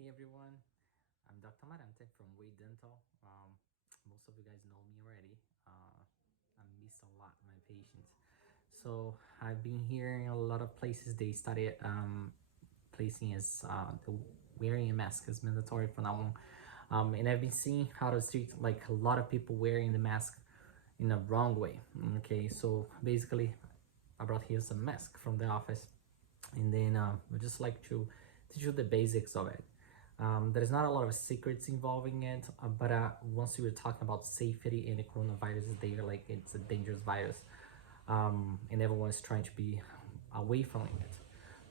Hey everyone, I'm Dr. Amarante from Wade Dental. Most of you guys know me already. I miss a lot my patients. So I've been hearing a lot of places they started placing as the wearing a mask is mandatory from now on. And I've been seeing how the street, like a lot of people wearing the mask in a wrong way. Okay, so basically I brought here some mask from the office, and then we just like to teach you the basics of it. There's not a lot of secrets involving it, but once we were talking about safety and the coronavirus, they are like it's a dangerous virus, and everyone's trying to be away from it.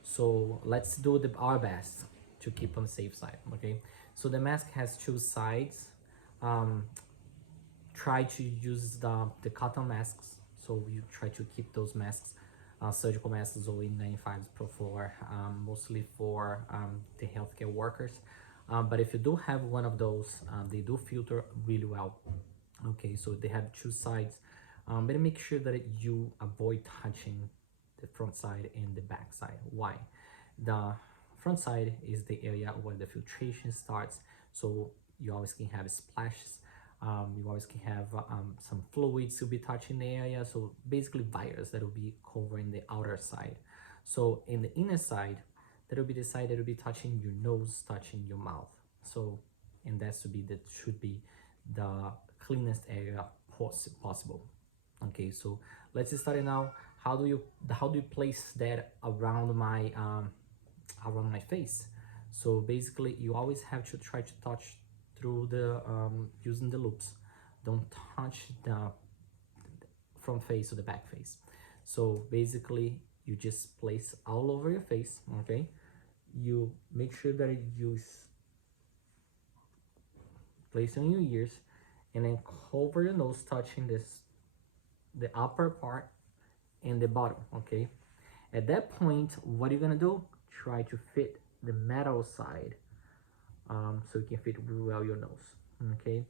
So let's do our best to keep on the safe side. Okay, so the mask has two sides. Um, Try to use the cotton masks, so you try to keep those masks, surgical masks or N95s for mostly for the healthcare workers, but if you do have one of those, they do filter really well. Okay, so they have two sides, but make sure that you avoid touching the front side and the back side. Why? The front side is the area where the filtration starts, so you always can have splashes. You always can have some fluids to be touching the area, so basically virus that will be covering the outer side. So in the inner side, that will be the side that will be touching your nose, touching your mouth. So, and that should be the cleanest area possible. Okay, so let's start now. How do you place that around my face? So basically, you always have to try to touch through the using the loops. Don't touch the front face or the back face. So basically, you just place all over your face. Okay, you make sure that you place on your ears, and then cover your nose, touching the upper part and the bottom. Okay, at that point, what you're gonna do, try to fit the metal side, so you can fit really well your nose. Okay,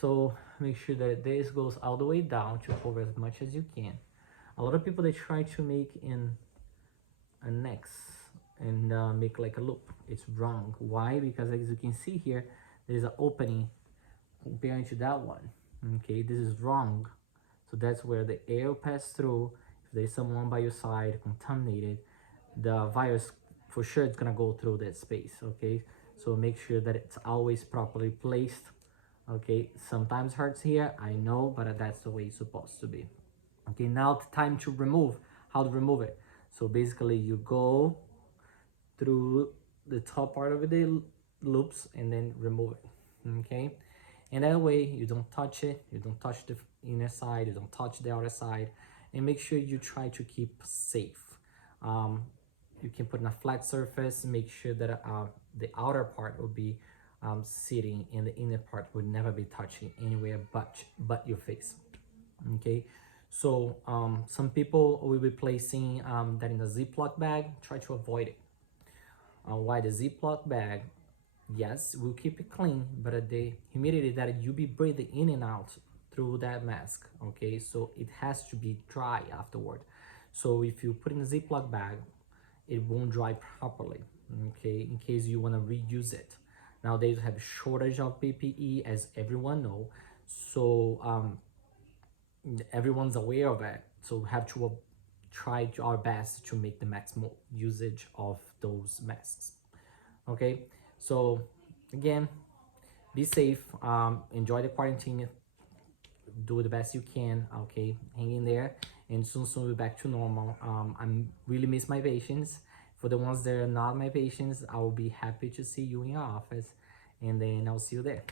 so make sure that this goes all the way down to cover as much as you can. A lot of people, they try to make in a X and make like a loop. It's wrong. Why? Because as you can see here, there's an opening comparing to that one. Okay, this is wrong. So that's where the air pass through. If there's someone by your side contaminated, the virus for sure it's gonna go through that space. Okay, so make sure that it's always properly placed. Okay, sometimes hurts here, I know, but that's the way it's supposed to be. Okay, now time to remove. How to remove it? So basically, you go through the top part of the loops and then remove it. Okay, and that way you don't touch it, you don't touch the inner side, you don't touch the outer side, and make sure you try to keep safe. You can put in a flat surface, make sure that the outer part will be sitting and the inner part would never be touching anywhere but your face. Okay, so some people will be placing that in a Ziploc bag. Try to avoid it. Why the Ziploc bag? Yes, we'll keep it clean, but the humidity that you be breathing in and out through that mask, okay, so it has to be dry afterward. So if you put in a Ziploc bag, it won't dry properly. Okay, in case you want to reuse it. Nowadays we have a shortage of PPE, as everyone know, so everyone's aware of it, so we have to try our best to make the maximum usage of those masks. Okay, so again, be safe, enjoy the quarantine, do the best you can. Okay, hang in there, and soon we'll be back to normal. I'm really miss my patients. For the ones that are not my patients, I will be happy to see you in your office, and then I'll see you there.